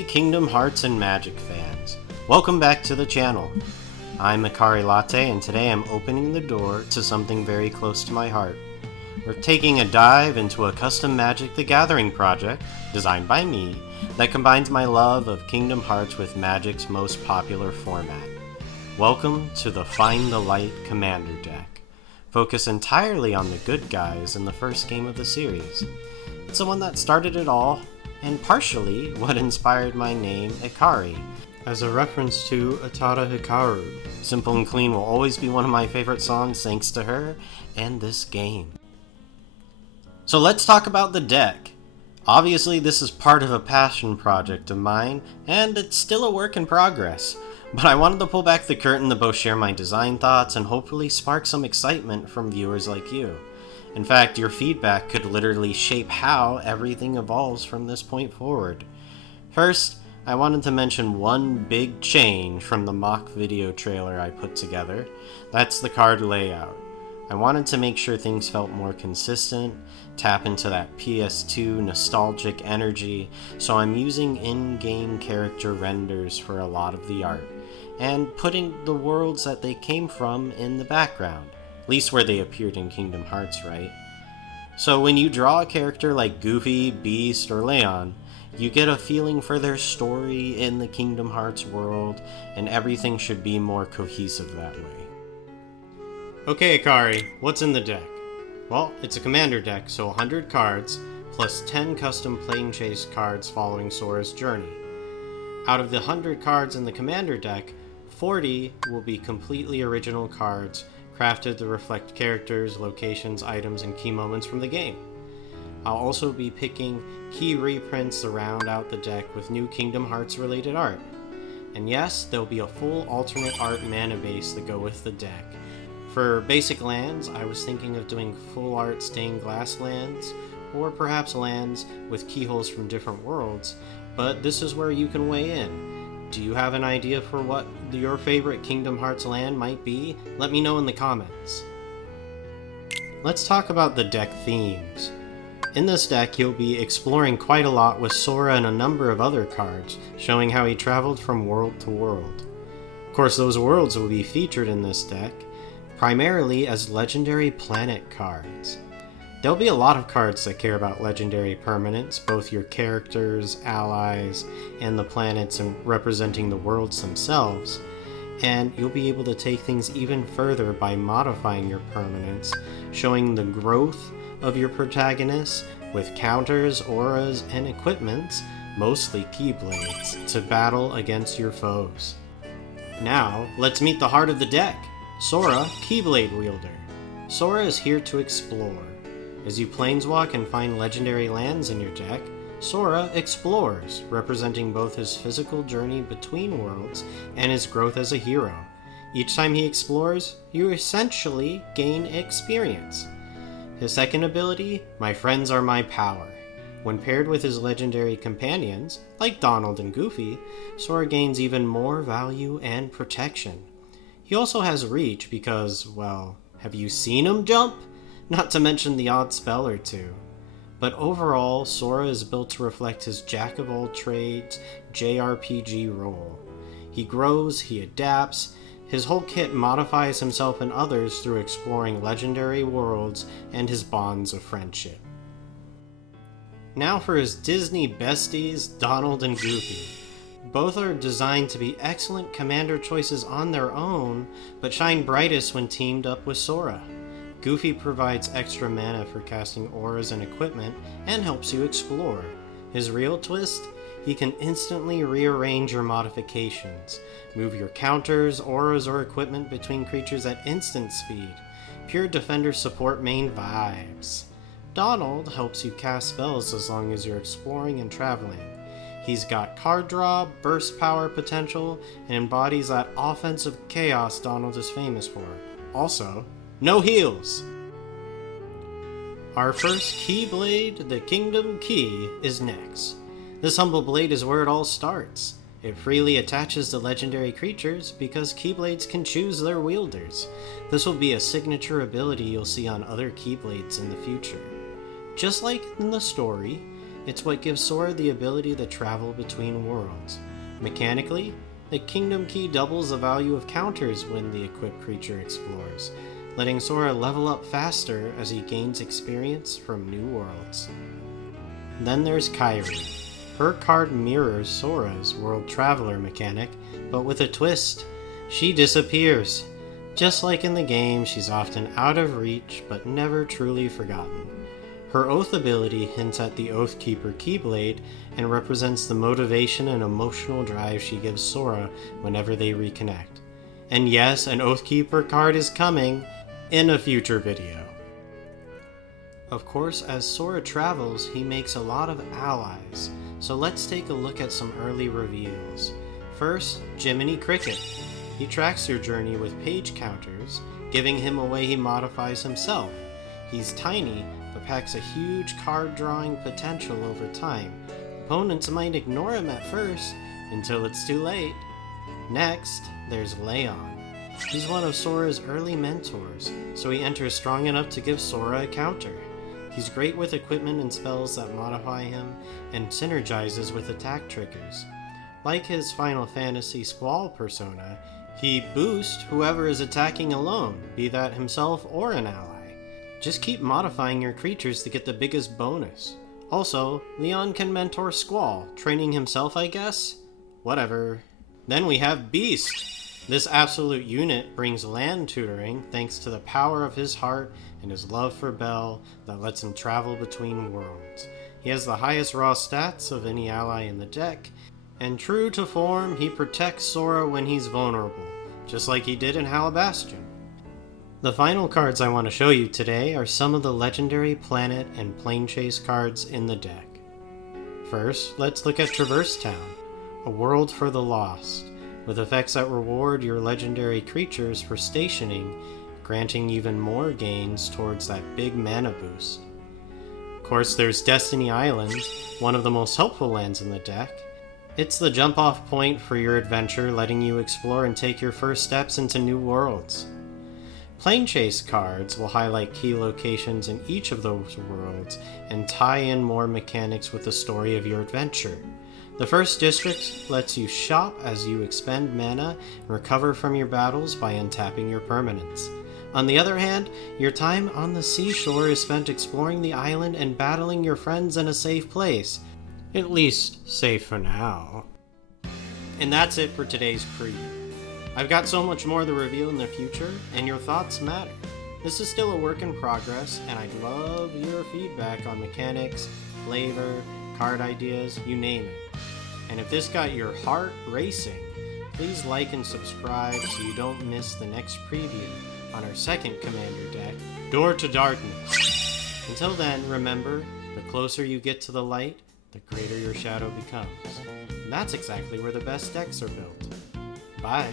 Hey Kingdom Hearts and Magic fans, welcome back to the channel. I'm Kyrie and today I'm opening the door to something very close to my heart. We're taking a dive into a custom Magic the Gathering project, designed by me, that combines my love of Kingdom Hearts with Magic's most popular format. Welcome to the Find the Light Commander deck. Focus entirely on the good guys in the first game of the series. It's the one that started it all, and partially what inspired my name, Kyrie, as a reference to Utada Hikaru. Simple and Clean will always be one of my favorite songs thanks to her and this game. So let's talk about the deck. Obviously this is part of a passion project of mine, and it's still a work in progress. But I wanted to pull back the curtain to both share my design thoughts and hopefully spark some excitement from viewers like you. In fact, your feedback could literally shape how everything evolves from this point forward. First, I wanted to mention one big change from the mock video trailer I put together. That's the card layout. I wanted to make sure things felt more consistent, tap into that PS2 nostalgic energy, so I'm using in-game character renders for a lot of the art, and putting the worlds that they came from in the background. At least where they appeared in Kingdom Hearts, right? So when you draw a character like Goofy, Beast, or Leon, you get a feeling for their story in the Kingdom Hearts world, and everything should be more cohesive that way. Okay, Kyrie, what's in the deck? Well, it's a commander deck, so 100 cards, plus 10 custom planechase cards following Sora's journey. Out of the 100 cards in the commander deck, 40 will be completely original cards, crafted to reflect characters, locations, items, and key moments from the game. I'll also be picking key reprints to round out the deck with new Kingdom Hearts related art. And yes, there'll be a full alternate art mana base to go with the deck. For basic lands, I was thinking of doing full art stained glass lands, or perhaps lands with keyholes from different worlds, but this is where you can weigh in. Do you have an idea for what your favorite Kingdom Hearts land might be? Let me know in the comments. Let's talk about the deck themes. In this deck, you'll be exploring quite a lot with Sora and a number of other cards, showing how he traveled from world to world. Of course, those worlds will be featured in this deck, primarily as legendary planet cards. There'll be a lot of cards that care about legendary permanents, both your characters, allies, and the planets and representing the worlds themselves, and you'll be able to take things even further by modifying your permanents, showing the growth of your protagonists with counters, auras, and equipments, mostly keyblades, to battle against your foes. Now, let's meet the heart of the deck, Sora, Keyblade Wielder. Sora is here to explore. As you planeswalk and find legendary lands in your deck, Sora explores, representing both his physical journey between worlds and his growth as a hero. Each time he explores, you essentially gain experience. His second ability, My Friends Are My Power. When paired with his legendary companions, like Donald and Goofy, Sora gains even more value and protection. He also has reach because, well, have you seen him jump? Not to mention the odd spell or two. But overall, Sora is built to reflect his jack-of-all-trades JRPG role. He grows, he adapts, his whole kit modifies himself and others through exploring legendary worlds and his bonds of friendship. Now for his Disney besties, Donald and Goofy. Both are designed to be excellent commander choices on their own, but shine brightest when teamed up with Sora. Goofy provides extra mana for casting auras and equipment, and helps you explore. His real twist? He can instantly rearrange your modifications, move your counters, auras, or equipment between creatures at instant speed. Pure Defender support main vibes. Donald helps you cast spells as long as you're exploring and traveling. He's got card draw, burst power potential, and embodies that offensive chaos Donald is famous for. Also, no heals! Our first Keyblade, the Kingdom Key, is next. This humble blade is where it all starts. It freely attaches to legendary creatures because Keyblades can choose their wielders. This will be a signature ability you'll see on other Keyblades in the future. Just like in the story, It's what gives Sora the ability to travel between worlds. Mechanically, the Kingdom Key doubles the value of counters when the equipped creature explores, letting Sora level up faster as he gains experience from new worlds. Then there's Kyrie. Her card mirrors Sora's World Traveler mechanic, but with a twist. She disappears. Just like in the game, she's often out of reach, but never truly forgotten. Her Oath ability hints at the Oathkeeper Keyblade and represents the motivation and emotional drive she gives Sora whenever they reconnect. And yes, an Oathkeeper card is coming in a future video. Of course, as Sora travels, he makes a lot of allies, so let's take a look at some early reveals. First, Jiminy Cricket. He tracks your journey with page counters, giving him a way he modifies himself. He's tiny, but packs a huge card-drawing potential over time. Opponents might ignore him at first, until it's too late. Next, there's Leon. He's one of Sora's early mentors, so he enters strong enough to give Sora a counter. He's great with equipment and spells that modify him, and synergizes with attack triggers. Like his Final Fantasy Squall persona, he boosts whoever is attacking alone, be that himself or an ally. Just keep modifying your creatures to get the biggest bonus. Also, Leon can mentor Squall, training himself, I guess? Whatever. Then we have Beast. This absolute unit brings land tutoring thanks to the power of his heart and his love for Belle that lets him travel between worlds. He has the highest raw stats of any ally in the deck, and true to form, he protects Sora when he's vulnerable, just like he did in Halabastion. The final cards I want to show you today are some of the legendary planet and planechase cards in the deck. First, let's look at Traverse Town, a world for the lost, with effects that reward your legendary creatures for stationing, granting even more gains towards that big mana boost. Of course, there's Destiny Island, one of the most helpful lands in the deck. It's the jump-off point for your adventure, letting you explore and take your first steps into new worlds. Planechase cards will highlight key locations in each of those worlds and tie in more mechanics with the story of your adventure. The first district lets you shop as you expend mana and recover from your battles by untapping your permanents. On the other hand, your time on the Seashore is spent exploring the island and battling your friends in a safe place. At least, safe for now. And that's it for today's preview. I've got so much more to reveal in the future, and your thoughts matter. This is still a work in progress, and I'd love your feedback on mechanics, flavor, card ideas, you name it. And if this got your heart racing, please like and subscribe so you don't miss the next preview on our second Commander deck, Door to Darkness. Until then, remember, the closer you get to the light, the greater your shadow becomes. And that's exactly where the best decks are built. Bye.